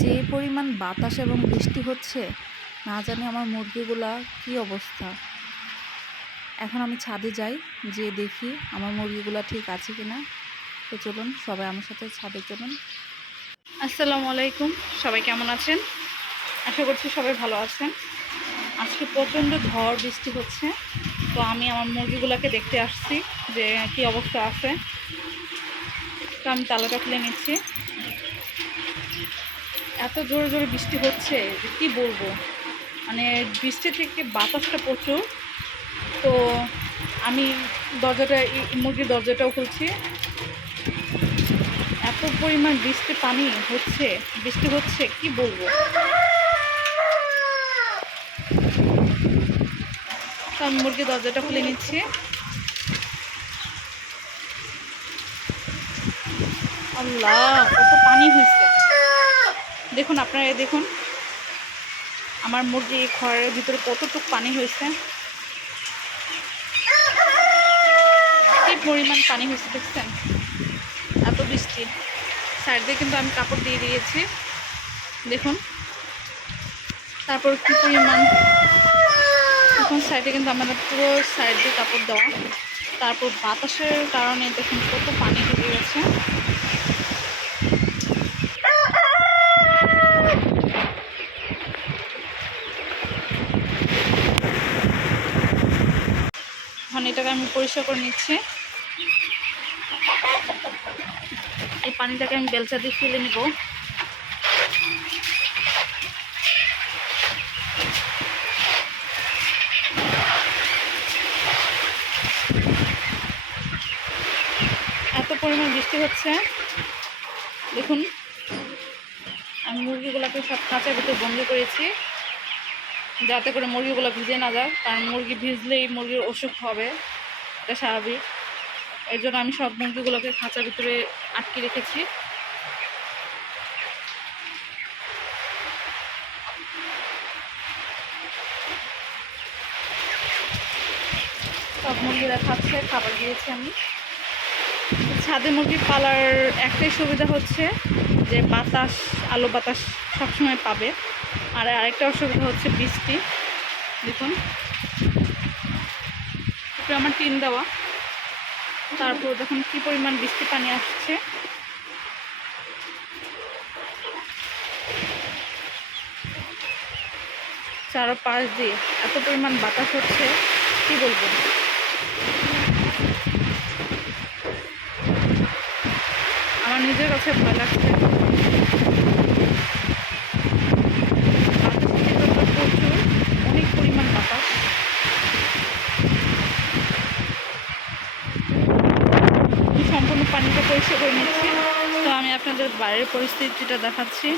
যে পরিমাণ বাতাস এবং বৃষ্টি হচ্ছে, না জানি আমার মুরগিগুলা কি অবস্থা। এখন আমি ছাদে যাই যে দেখি আমার মুরগিগুলা ঠিক আছে কিনা। তো চলুন, সবাই আমার সাথে ছাদে চলুন। আসসালামু আলাইকুম, সবাই কেমন আছেন? আশা করছি সবাই ভালো আছেন। আজকে প্রচণ্ড ঝড়, বৃষ্টি হচ্ছে। তো আমি আমার মুরগিগুলোকে দেখতে আসছি যে কি অবস্থা আছে। তো আমি তালাটা খুলে নিচ্ছি। এত জোরে জোরে বৃষ্টি হচ্ছে, যে কী বলব? মানে বৃষ্টি থেকে বাতাসটা প্রচুর। তো আমি দরজাটা মুরগির দরজাটাও খুলছি। এত পরিমাণ বৃষ্টি পানি হচ্ছে, বৃষ্টি হচ্ছে, কি বলব? তো আমি মুরগির দরজাটা খুলে নিচ্ছি। আল্লাহ, কত পানি হয়েছে। দেখুন, আপনারা দেখুন, আমার মুরগি ঘরের ভিতরে কতটুকু পানি হয়েছে। কি পরিমাণ পানি হয়েছে দেখছেন? এত বৃষ্টি। সাইড কিন্তু আমি কাপড় দিয়ে দিয়েছি। দেখুন, তারপর কি পরিমাণ? এখন সাইডে কিন্তু আমাদের পুরো সাইড দিয়ে কাপড় দেওয়া। তারপর বাতাসের কারণে দেখুন কত পানি ঢুকে গেছে এখন এটাকে আমি পরিষ্কার করে নিচ্ছি। এই পানিটাকে আমি বেলচা দিয়ে ফেলে নিব। এত পরিমাণ বৃষ্টি হচ্ছে। দেখুন, আমি মুরগিগুলোকে সব কাঁচার ভিতরে বন্দি করেছি। যাতে করে মুরগিগুলো ভিজে না যায়, কারণ মুরগি ভিজলেই মুরগির অসুখ হবে, এটা স্বাভাবিক। এর জন্য আমি সব মুরগিগুলোকে খাঁচার ভিতরে আটকে রেখেছি। সব মুরগিরা খাচ্ছে, খাবার দিয়েছি আমি। ছাদে মুরগি পালার একটাই সুবিধা হচ্ছে যে বাতাস, আলো বাতাস সবসময় পাবে। আর আরেকটা অসুবিধা হচ্ছে বৃষ্টি। দেখুন। একটু আমার টিন দেওয়া। তারপর দেখুন কি পরিমাণ বৃষ্টি পানি আসছে। চারো পাশ দিয়ে এত পরিমাণ বাতাস হচ্ছে, কি বলব? আমার নিজের কাছে ভয় লাগছে বাতাসের তীব্রতা প্রচুর অনেক পরিমাণ বাতাস আমি সম্পূর্ণ পানিটা পরিষ্কার করে নিচ্ছি। তো আমি আপনাদের বাইরের পরিস্থিতিটা দেখাচ্ছি।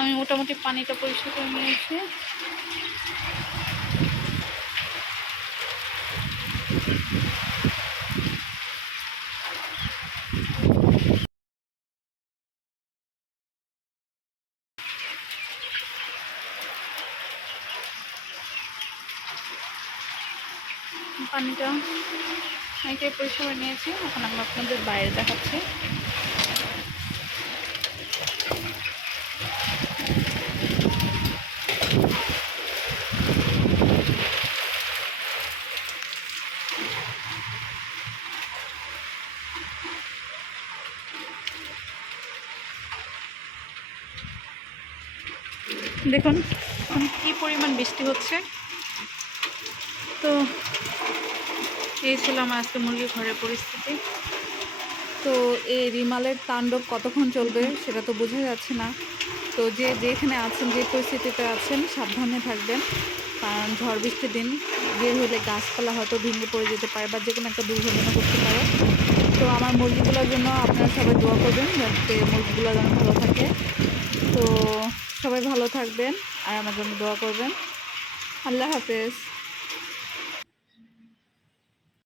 আমি মোটামুটি পানিটা পরিষ্কার করে নিয়েছি। পানিটা অনেকটাই পরিষ্কার নিয়েছি। এখন আমি আপনাদের বাইরে দেখাচ্ছি। দেখুন কি পরিমাণ বৃষ্টি হচ্ছে। তো এই ছিল আমার আজকে মুরগি ঘরের পরিস্থিতি। তো এই রিমালের তাণ্ডব কতক্ষণ চলবে সেটা তো বোঝা যাচ্ছে না। তো যে যেখানে আছেন, যে পরিস্থিতিতে আছেন, সাবধানে থাকবেন। কারণ ঝড় বৃষ্টির দিন বের হলে গাছপালা হয়তো ভেঙে পড়ে যেতে পারে বা যে কোনো একটা দুর্ঘটনা করতে পারে। তো আমার মুরগিগুলোর জন্য আপনারা সবাই দোয়া করবেন যাতে মুরগিগুলো যেন ভালো থাকে। তো সবাই ভালো থাকবেন আর আমার জন্য দোয়া করবেন। আল্লাহ হাফেজ।